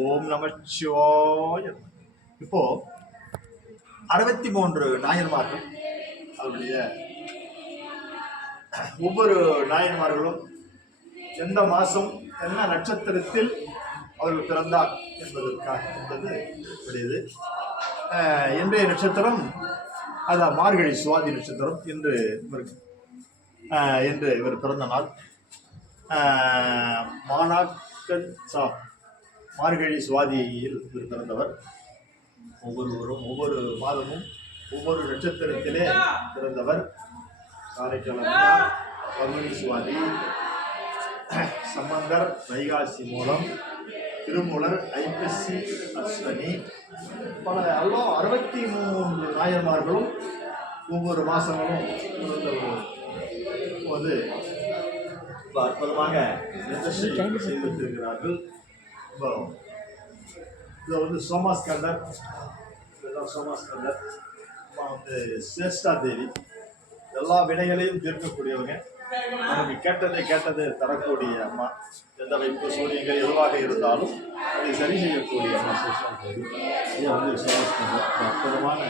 ஓம் நமச்சிவாய. இப்போ 63 நாயன்மார்கள் அவருடைய ஒவ்வொரு நாயன்மார்களும் எந்த மாதம் என்ன நட்சத்திரத்தில் அவர்கள் பிறந்தார் என்பதற்காக என்பது உடையது. இன்றைய நட்சத்திரம் அதான் மார்கழி சுவாதி நட்சத்திரம் என்று இவர் பிறந்த நாள். மானாக்கன் மார்கழி சுவாதியில் இவர் பிறந்தவர். ஒவ்வொருவரும் ஒவ்வொரு மாதமும் ஒவ்வொரு நட்சத்திரத்திலே பிறந்தவர். காரைக்காலம் பங்குனி சுவாதி, சம்பந்தர் வைகாசி மூலம், திருமூலர் ஐப்பசி அஸ்வனி, பல 63 நாயன்மார்களும் ஒவ்வொரு மாதங்களும் போது அற்புதமாக செய்திருக்கிறார்கள். இதை சோமாஸ்கந்தர், சோமாஸ்கந்தர் சேஷ்டா தேவி எல்லா வினைகளையும் தீர்க்கக்கூடியவங்க. நமக்கு கேட்டதை தரக்கூடிய அம்மா. எந்த வைப்பு சூரியங்கள் எதுவாக இருந்தாலும் அதை சரி செய்யக்கூடிய அம்மா சேஷ்டா தேவி. இதை சோமாஸ்கந்தர் அற்புதமான